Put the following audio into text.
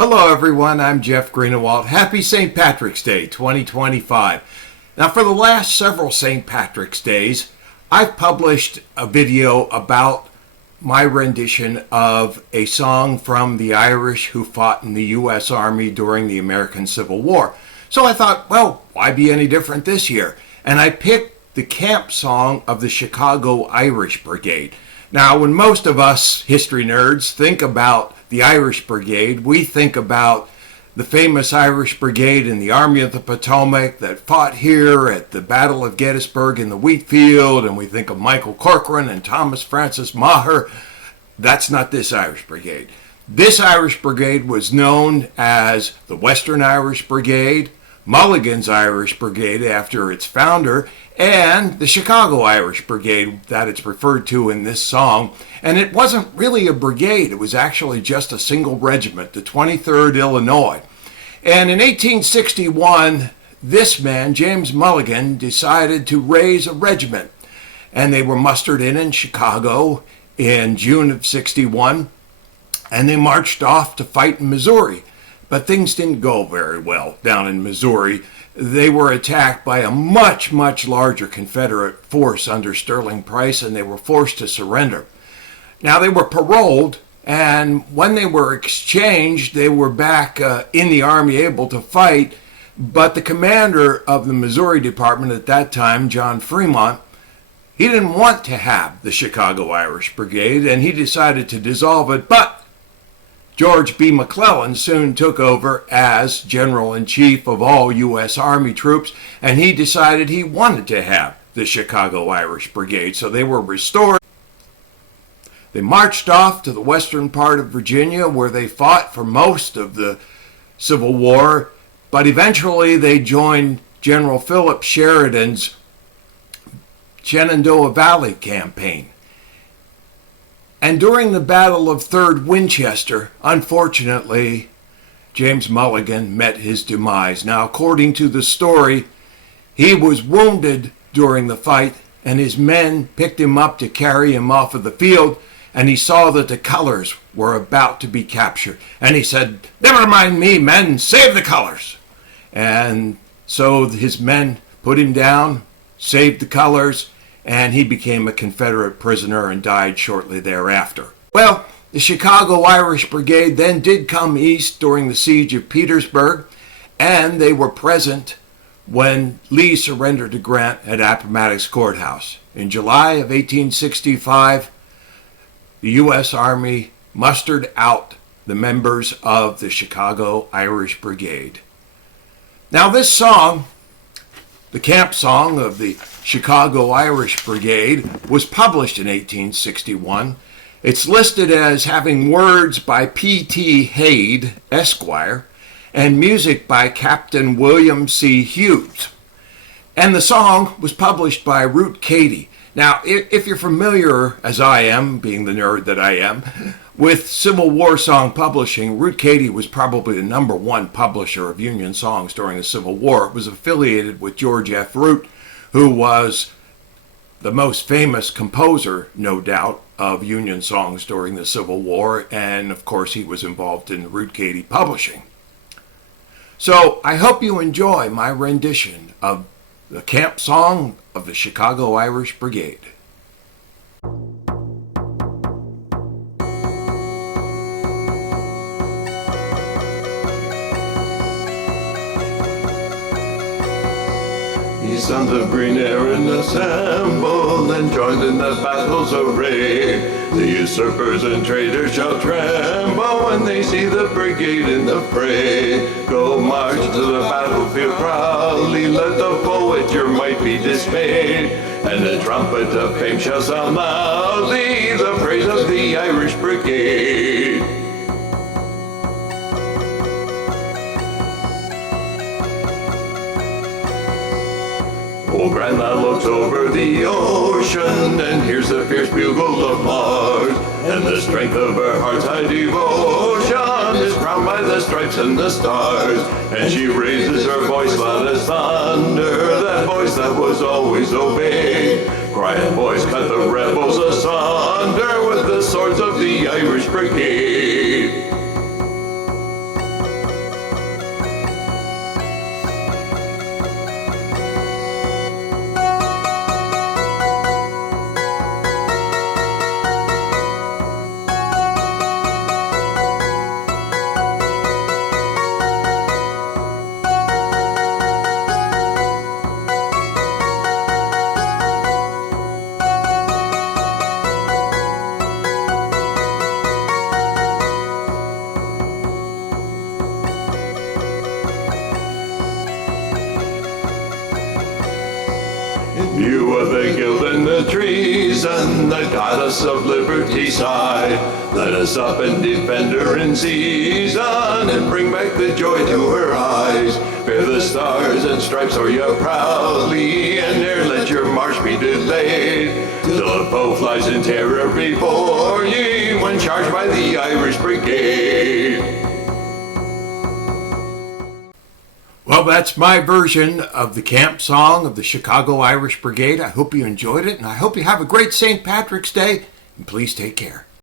Hello everyone, I'm Jeff Greenewalt. Happy St. Patrick's Day 2025. Now for the last several St. Patrick's Days, I've published a video about my rendition of a song from the Irish who fought in the U.S. Army during the American Civil War. So I thought, well, why be any different this year? And I picked the camp song of the Chicago Irish Brigade. Now, when most of us history nerds think about the Irish Brigade, we think about the famous Irish Brigade in the Army of the Potomac that fought here at the Battle of Gettysburg in the wheat field, and we think of Michael Corcoran and Thomas Francis Maher. That's not this Irish Brigade. This Irish Brigade was known as the Western Irish Brigade, Mulligan's Irish Brigade after its founder, and the Chicago Irish Brigade that it's referred to in this song. And it wasn't really a brigade, it was actually just a single regiment, the 23rd Illinois. And in 1861, this man, James Mulligan, decided to raise a regiment. And they were mustered in Chicago in June of 61, and they marched off to fight in Missouri. But things didn't go very well down in Missouri. They were attacked by a much, much larger Confederate force under Sterling Price, and they were forced to surrender. Now, they were paroled, and when they were exchanged, they were back in the Army able to fight. But the commander of the Missouri Department at that time, John Fremont, he didn't want to have the Chicago Irish Brigade, and he decided to dissolve it. But George B. McClellan soon took over as General-in-Chief of all U.S. Army troops, and he decided he wanted to have the Chicago Irish Brigade, so they were restored. They marched off to the western part of Virginia, where they fought for most of the Civil War, but eventually they joined General Philip Sheridan's Shenandoah Valley campaign. And during the Battle of Third Winchester, unfortunately, James Mulligan met his demise. Now, according to the story, he was wounded during the fight, and his men picked him up to carry him off of the field, and he saw that the colors were about to be captured. And he said, "Never mind me, men, save the colors." And so his men put him down, saved the colors, and he became a Confederate prisoner and died shortly thereafter. Well, the Chicago Irish Brigade then did come east during the siege of Petersburg, and they were present when Lee surrendered to Grant at Appomattox Courthouse. In July of 1865, the U.S. Army mustered out the members of the Chicago Irish Brigade. Now this song, the camp song of the Chicago Irish Brigade, was published in 1861. It's listed as having words by P.T. Hayde, Esquire, and music by Captain William C. Hughes. And the song was published by Root Cady. Now, if you're familiar, as I am, being the nerd that I am, with Civil War song publishing, Root Cady was probably the #1 publisher of Union songs during the Civil War. It was affiliated with George F. Root, who was the most famous composer, no doubt, of Union songs during the Civil War, and of course he was involved in Root Cady publishing. So I hope you enjoy my rendition of the camp song of the Chicago Irish Brigade. Ye sons of green Erin, assemble and join in the battle's array. The usurpers and traitors shall tremble when they see the brigade in the fray. Go march to the battlefield proudly, let the foe at your might be dismayed. And the trumpet of fame shall sound loudly the praise of the Irish Brigade. Old Grandad looks over the ocean and hears the fierce bugle of Mars. And the strength of her heart's high devotion is crowned by the stripes and the stars. And she raises her voice loud as thunder, that voice that was always obeyed. Crying boys, cut the rebels asunder with the swords of the Irish Brigade. us of liberty's side. Let us up and defend her in season and bring back the joy to her eyes. Bear the stars and stripes o'er you proudly, and ne'er let your march be delayed, till a foe flies in terror before ye when charged by the Irish Brigade. Well, that's my version of the camp song of the Chicago Irish Brigade. I hope you enjoyed it, and I hope you have a great St. Patrick's Day, and please take care.